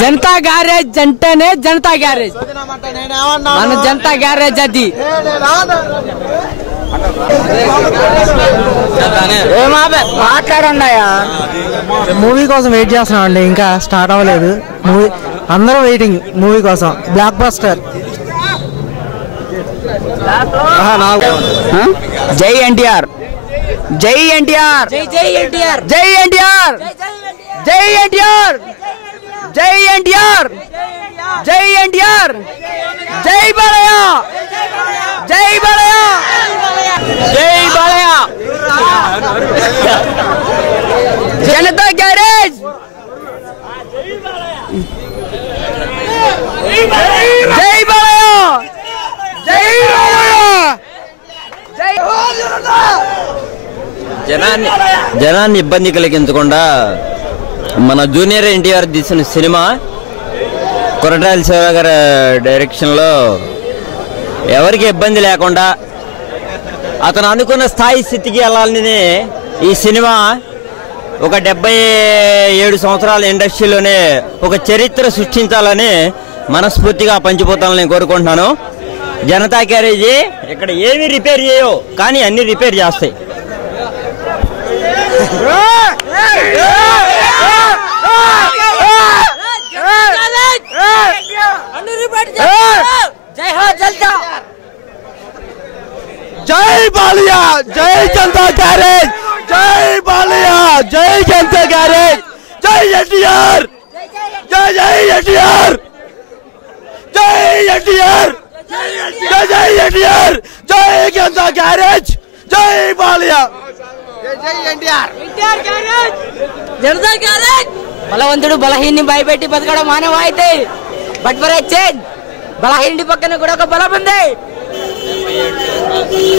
जनता garage जंटने जनता garage मन जनता garage अदी మాట్లాడండియా movie కోసం వెయిట్ చేస్తున్నాం అండి ఇంకా స్టార్ట్ అవ్వలేదు మూవీ అందరూ వెయిటింగ్ మూవీ కోసం బ్లాక్ బస్టర్ జై ఎన్టీఆర్ జై ఎన్టీఆర్ జై ఎన్టీఆర్ జై ఎన్టీఆర్ జై ఎన్టీఆర్ జై ఎన్టీఆర్ జై ఎన్టీఆర్ జై బాలయ్య జై బాలయ్య జై బాలయ్య जनता गैरेज जय बालయ్య जय జనాన్ని ఇబ్బంది కలిగించకుండా మన జూనియర్ ఎన్టీఆర్ తీసిన సినిమా కొరటాల శివ గారి డైరెక్షన్లో ఎవరికి ఇబ్బంది లేకుండా అతను అనుకున్న స్థాయి స్థితికి వెళ్ళాలని ఈ సినిమా ఒక 77 సంవత్సరాల ఇండస్ట్రీలోనే ఒక చరిత్ర సృష్టించాలని మనస్ఫూర్తిగా పంచిపోతానని కోరుకుంటున్నాను. జనతా గ్యారేజ్ ఇక్కడ ఏమి రిపేర్ చేయవు కానీ అన్ని రిపేర్ చేస్తాయి. जय बालయ్య जय जनता गैरेज जय बालయ్య जय जनता गैरेज जय एनटीआर जय जय एनटीआर जय एनटीआर जय जय एनटीआर जय जनता गैरेज जय बालయ్య जय एनटीआर ఎన్టీఆర్ గ్యారేజ్ జనతా గ్యారేజ్ బలవంతుడు బలహీన్ని భయపెట్టి బతకడం మానవాయితీ బట్ ఫర్ ఎ చేంజ్ బలహీనుడి పక్కన కూడా ఒక బలం ఉంది.